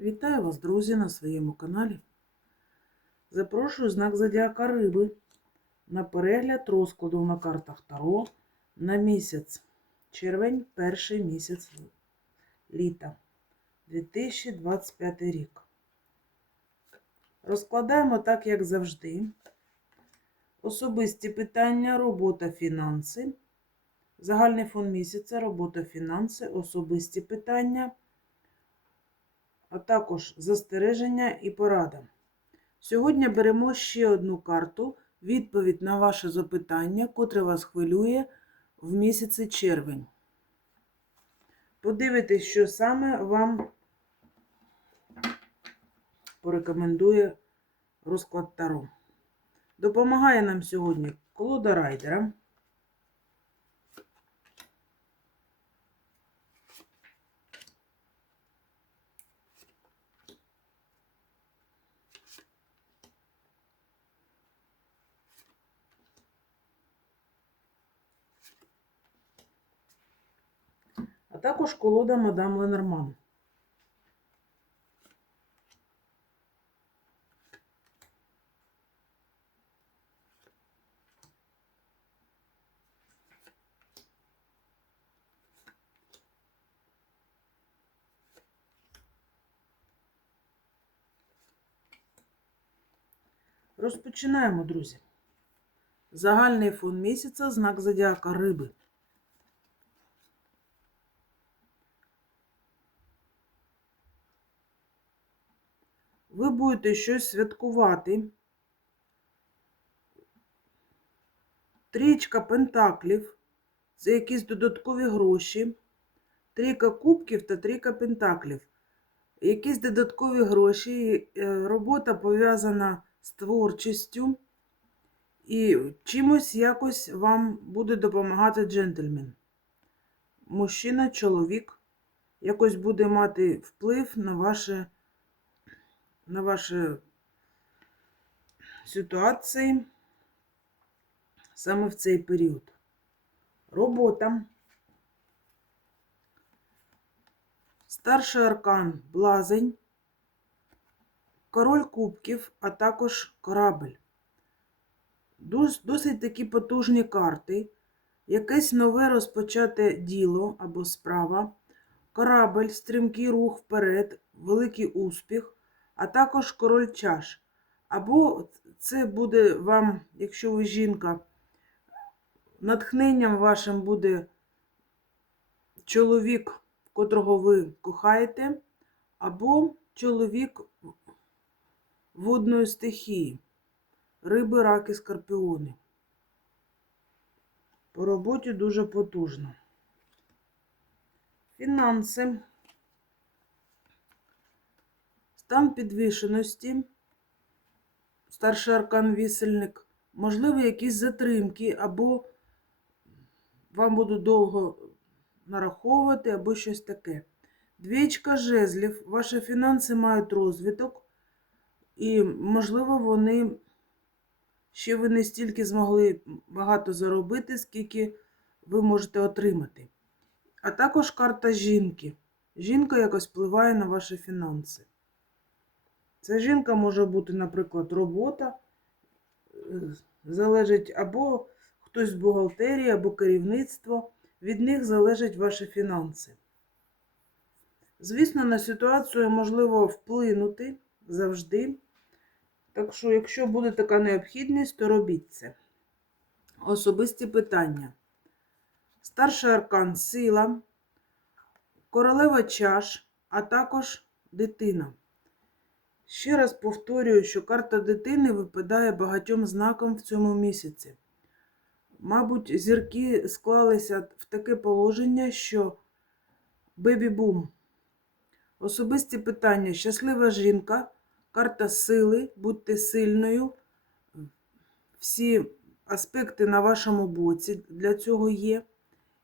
Вітаю вас, друзі, на своєму каналі. Запрошую знак Зодіака Риби на перегляд розкладу на картах Таро на місяць червень, перший місяць літа 2025 рік. Розкладаємо так, як завжди. Особисті питання, робота, фінанси. Загальний фон місяця, робота, фінанси, особисті питання а також застереження і порада. Сьогодні беремо ще одну карту, відповідь на ваше запитання, котре вас хвилює в місяці червень. Подивитесь, що саме вам порекомендує розклад Таро. Допомагає нам сьогодні колода райдера. Також колода мадам Ленорман. Розпочинаємо, друзі. Загальний фон місяця знак зодіака риби. Ви будете щось святкувати. Трічка пентаклів це якісь додаткові гроші, трійка кубків та трійка пентаклів. Якісь додаткові гроші, е, робота пов'язана з творчістю, і чимось якось вам буде допомагати джентльмен. Мужчина, чоловік, якось буде мати вплив на ваше на ваші ситуації саме в цей період. Робота. Старший аркан блазень, король кубків, а також корабль. Досить такі потужні карти, якесь нове розпочате діло або справа, корабль, стрімкий рух вперед, великий успіх а також король чаш. Або це буде вам, якщо ви жінка, натхненням вашим буде чоловік, котрого ви кохаєте, або чоловік водної стихії, риби, раки, скорпіони. По роботі дуже потужно. Фінанси. Стан підвішеності, старший аркан вісельник, можливо, якісь затримки, або вам будуть довго нараховувати, або щось таке. Двічка жезлів, ваші фінанси мають розвиток, і, можливо, вони ще ви не стільки змогли багато заробити, скільки ви можете отримати. А також карта жінки. Жінка якось впливає на ваші фінанси. Ця жінка може бути, наприклад, робота, е, залежить або хтось з бухгалтерії, або керівництво. Від них залежать ваші фінанси. Звісно, на ситуацію можливо вплинути завжди. Так що, якщо буде така необхідність, то робіть це. Особисті питання. Старший аркан сила, королева чаш, а також дитина. Ще раз повторюю, що карта дитини випадає багатьом знаком в цьому місяці. Мабуть, зірки склалися в таке положення, що бебі-бум. Особисті питання, щаслива жінка, карта сили, будьте сильною. Всі аспекти на вашому боці для цього є.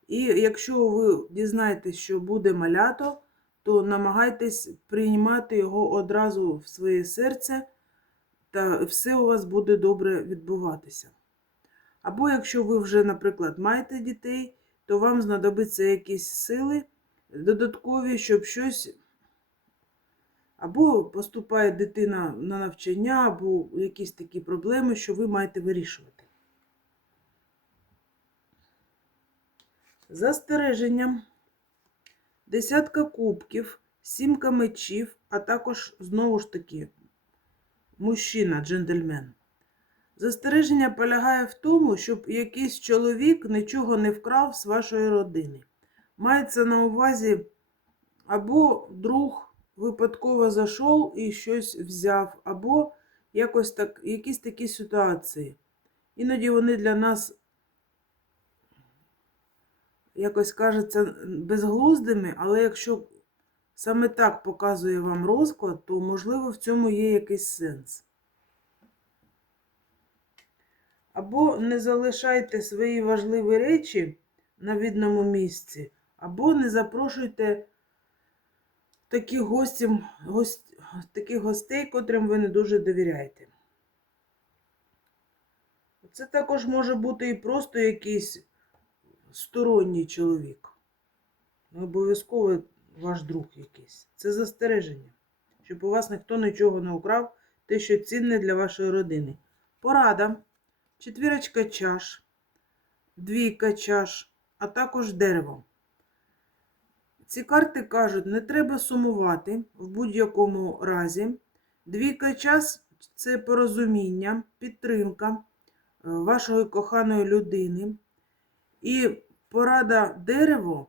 І якщо ви дізнаєтесь, що буде малято, то намагайтесь приймати його одразу в своє серце, та все у вас буде добре відбуватися. Або якщо ви вже, наприклад, маєте дітей, то вам знадобиться якісь сили додаткові, щоб щось Або поступає дитина на навчання, або якісь такі проблеми, що ви маєте вирішувати. Застереженням. Десятка кубків, сімка мечів, а також, знову ж таки, мужчина, джентльмен. Застереження полягає в тому, щоб якийсь чоловік нічого не вкрав з вашої родини. Мається на увазі або друг випадково зайшов і щось взяв, або якось так, якісь такі ситуації. Іноді вони для нас якось кажуться безглуздими, але якщо саме так показує вам розклад, то можливо в цьому є якийсь сенс. Або не залишайте свої важливі речі на відному місці, або не запрошуйте таких гостів, гость, таких гостей, котрим ви не дуже довіряєте. Це також може бути і просто якийсь сторонній чоловік. Не обов'язково ваш друг якийсь. Це застереження, щоб у вас ніхто нічого не украв, те, що цінне для вашої родини. Порада. Четвірочка чаш, двійка чаш, а також дерево. Ці карти кажуть, не треба сумувати в будь-якому разі. Двійка час це порозуміння, підтримка е, вашої коханої людини. І порада дерево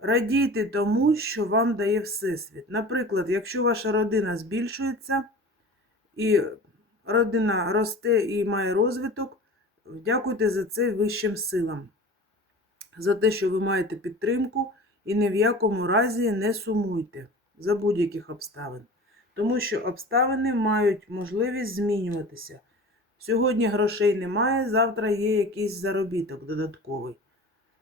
радійте тому, що вам дає Всесвіт. Наприклад, якщо ваша родина збільшується і родина росте і має розвиток, дякуйте за це вищим силам, за те, що ви маєте підтримку і ні в якому разі не сумуйте за будь-яких обставин. Тому що обставини мають можливість змінюватися. Сьогодні грошей немає, завтра є якийсь заробіток додатковий.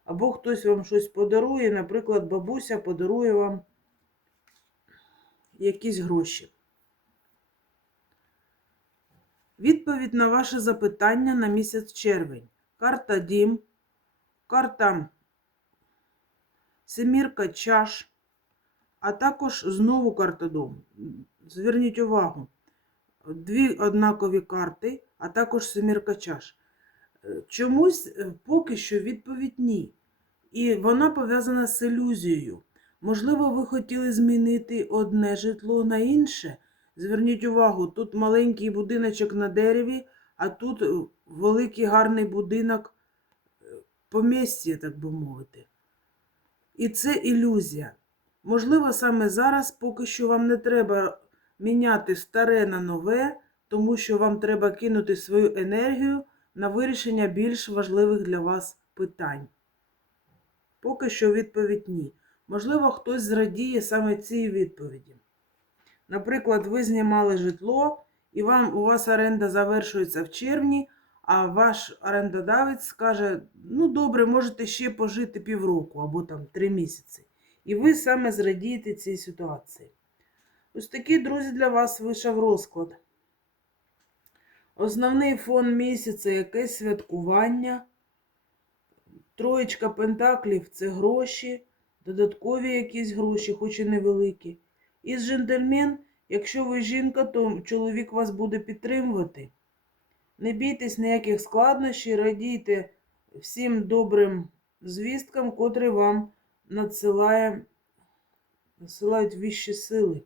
Або хтось вам щось подарує, наприклад, бабуся подарує вам якісь гроші. Відповідь на ваше запитання на місяць червень. Карта Дім, карта Семірка чаш, а також знову карта Дом. Зверніть увагу, дві однакові карти, а також семірка чаш. Е, Чомусь е, поки що відповідь ні. І вона пов'язана з ілюзією. Можливо, ви хотіли змінити одне житло на інше. Зверніть увагу, тут маленький будиночок на дереві, а тут е, великий гарний будинок помістя, так би мовити. І це ілюзія. Можливо, саме зараз поки що вам не треба міняти старе на нове, тому що вам треба кинути свою енергію на вирішення більш важливих для вас питань. Поки що відповідь ні. Можливо, хтось зрадіє саме цій відповіді. Наприклад, ви знімали житло, і вам, у вас оренда завершується в червні, а ваш орендодавець скаже: ну, добре, можете ще пожити півроку або там три місяці. І ви саме зрадієте цій ситуації. Ось такий, друзі, для вас вийшов розклад. Основний фон місяця якесь святкування. Троєчка пентаклів це гроші, додаткові якісь гроші, хоч і невеликі. І з джентльмен, якщо ви жінка, то чоловік вас буде підтримувати. Не бійтесь ніяких складнощів, радійте всім добрим звісткам, котрі вам надсилає, надсилають вищі сили.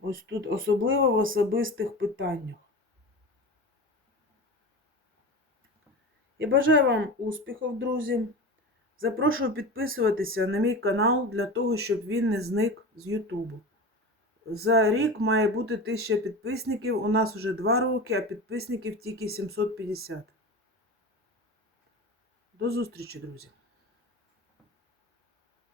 Ось тут, особливо в особистих питаннях. Я бажаю вам успіхів, друзі. Запрошую підписуватися на мій канал для того, щоб він не зник з Ютубу. За рік має бути 1000 підписників. У нас вже 2 роки, а підписників тільки 750. До зустрічі, друзі!